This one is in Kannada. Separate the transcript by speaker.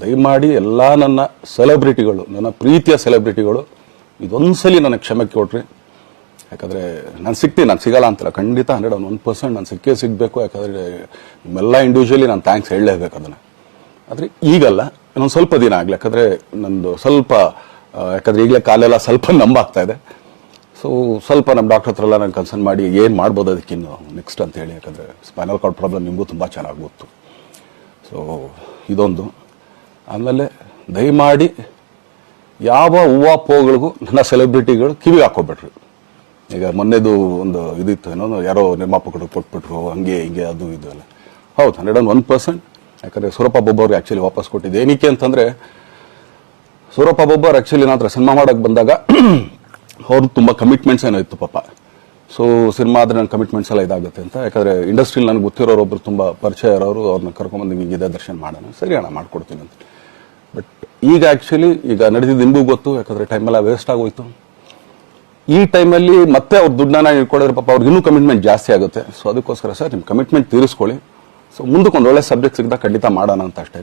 Speaker 1: ದಯಮಾಡಿ ಎಲ್ಲ ನನ್ನ ಸೆಲೆಬ್ರಿಟಿಗಳು, ನನ್ನ ಪ್ರೀತಿಯ ಸೆಲೆಬ್ರಿಟಿಗಳು, ಇದೊಂದ್ಸಲಿ ನನಗೆ ಕ್ಷಮೆ ಕೊಟ್ರಿ. ಯಾಕಂದರೆ ನಾನು ಸಿಗ್ತೀನಿ, ನಾನು ಸಿಗಲ್ಲ ಅಂತಲ್ಲ. ಖಂಡಿತ ಹಂಡ್ರೆಡ್ ಒನ್ ಒನ್ ಪರ್ಸೆಂಟ್ ನಾನು ಸಿಕ್ಕೇ ಸಿಗಬೇಕು. ಯಾಕಂದರೆ ನಿಮ್ಮೆಲ್ಲ ಇಂಡಿವಿಜುವಲಿ ನಾನು ಥ್ಯಾಂಕ್ಸ್ ಹೇಳಲೇಬೇಕು ಅದನ್ನು. ಆದರೆ ಈಗಲ್ಲ, ಇನ್ನೊಂದು ಸ್ವಲ್ಪ ದಿನ ಆಗಲಿ. ಯಾಕಂದರೆ ನಂದು ಸ್ವಲ್ಪ ಯಾಕಂದರೆ ಈಗಲೇ ಕಾಲೆಲ್ಲ ಸ್ವಲ್ಪ ನಂಬಾಗ್ತಾ ಇದೆ. ಸೊ ಸ್ವಲ್ಪ ನಮ್ಮ ಡಾಕ್ಟರ್ ಹತ್ರ ಎಲ್ಲ ನಾನು ಕನ್ಸರ್ನ್ ಮಾಡಿ, ಏನು ಮಾಡ್ಬೋದು ಅದಕ್ಕಿನ್ನು ನೆಕ್ಸ್ಟ್ ಅಂತ ಹೇಳಿ. ಯಾಕಂದರೆ ಸ್ಪೈನಲ್ ಕಾರ್ಡ್ ಪ್ರಾಬ್ಲಮ್ ನಿಮಗೂ ತುಂಬ ಚೆನ್ನಾಗಿ ಗೊತ್ತು. ಸೊ ಇದೊಂದು. ಆಮೇಲೆ ದಯಮಾಡಿ ಯಾವ ಹೂವು ಪೋಗಳಿಗೂ ನನ್ನ ಸೆಲೆಬ್ರಿಟಿಗಳು ಕಿವಿ ಹಾಕೋಬೇಡ್ರಿ ಈಗ ಮೊನ್ನೆದು ಒಂದು ಇದಿತ್ತು, ಏನೋ ಯಾರೋ ನಿರ್ಮಾಪಕರು ಕೊಟ್ಬಿಟ್ರು, ಹಂಗೆ, ಹಿಂಗೆ, ಅದು, ಇದು ಎಲ್ಲ. ಹೌದು, ಹಂಡ್ರೆಡ್ ಆ್ಯಂಡ್ ಒನ್ ಪರ್ಸೆಂಟ್. ಯಾಕಂದರೆ ಸೂರಪ್ಪ ಬೊಬ್ಬ ಅವ್ರಿಗೆ ಆ್ಯಕ್ಚುಲಿ ವಾಪಸ್ ಕೊಟ್ಟಿದ್ದೆ ಏನಕ್ಕೆ ಅಂತಂದರೆ, ಸೂರಪ್ಪ ಬೊಬ್ಬ ಅವ್ರು ಆ್ಯಕ್ಚುಲಿ ಹತ್ರ ಸಿನಿಮಾ ಮಾಡೋಕ್ಕೆ ಬಂದಾಗ ಅವ್ರದ್ದು ತುಂಬ ಕಮಿಟ್ಮೆಂಟ್ಸ್ ಏನೋ ಇತ್ತು ಪಾಪ. ಸೊ ಸಿನಿಮಾ ಆದರೆ ನನ್ನ ಕಮಿಟ್ಮೆಂಟ್ಸ್ ಎಲ್ಲ ಇದಾಗುತ್ತೆ ಅಂತ. ಯಾಕಂದರೆ ಇಂಡಸ್ಟ್ರಿಲಿ ನನಗೆ ಗೊತ್ತಿರೋರು ಒಬ್ರು ತುಂಬ ಪರಿಚಯ ಇರೋರು ಅವ್ರನ್ನ ಕರ್ಕೊಂಬಂದು ಹಿಂಗೆ ಇದೇ ದರ್ಶನ ಮಾಡೋಣ. ಸರಿ ಅಣ್ಣ, ಮಾಡ್ಕೊಡ್ತೀನಿ ಅಂತ. ಬಟ್ ಈಗ ಆ್ಯಕ್ಚುಲಿ ಈಗ ನಡೆದಿದ್ದು ನಿಮಗೂ ಗೊತ್ತು, ಯಾಕಂದರೆ ಟೈಮೆಲ್ಲ ವೇಸ್ಟ್ ಆಗೋಯ್ತು. ಈ ಟೈಮಲ್ಲಿ ಮತ್ತೆ ಅವ್ರ ದುಡ್ಡನ್ನ ಇಟ್ಕೊಳ್ಳೋದ್ರೆ ಪಾಪ ಅವ್ರಿಗೆ ಇನ್ನೂ ಕಮಿಟ್ಮೆಂಟ್ ಜಾಸ್ತಿ ಆಗುತ್ತೆ. ಸೊ ಅದಕ್ಕೋಸ್ಕರ ಸರ್ ನಿಮ್ಮ ಕಮಿಟ್ಮೆಂಟ್ ತೀರಿಸ್ಕೊಳ್ಳಿ. ಸೊ ಮುಂದಕ್ಕೆ ಒಂದು ಒಳ್ಳೆ ಸಬ್ಜೆಕ್ಟ್ ಸಿಗ್ದಾಗ ಖಂಡಿತ ಮಾಡೋಣ ಅಂತ ಅಷ್ಟೇ